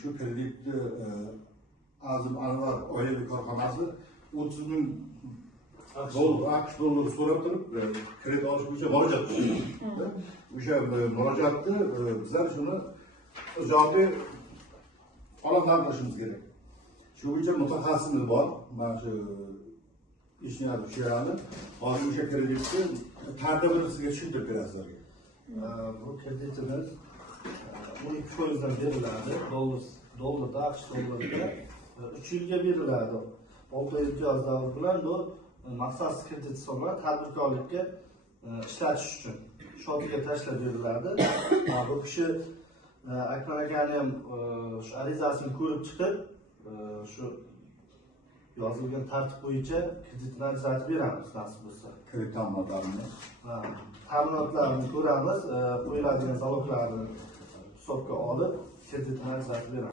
şu kreditni Azim Anvar oilaviy korxonasi 30 ming AQSh dollari so'rab turib kredit olish bo'yicha murojaat qildi. O'sha murojaatni bizlar shuni ijobiy olamdan qilishimiz kerak. Shu bo'yicha mutaxassisimiz bor. Mana shu ishni o'sha hozir o'sha kreditni tartibini sizga tushuntirib berasizlar. Bu kreditimiz 12%dan beriladi. Dollarda, AQSh dollarida 3 yilga beriladi. 6 yil imtiyoz davri bilan bu maqsadsiz kredit hisoblanadi, tadbirkorlikka ishlatish uchun shotiga tashlab beriladi. Bu kishi Akmal akani ham shu arizasini ko'rib chiqib, shu yozilgan tartib bo'yicha kreditni ajratib beramiz nasib bo'lsa. Kredit ta'minotlarini ta'minotlarni ko'ramiz, qo'yiladigan zaloglarni hisobga olib kreditni ajratib beramiz.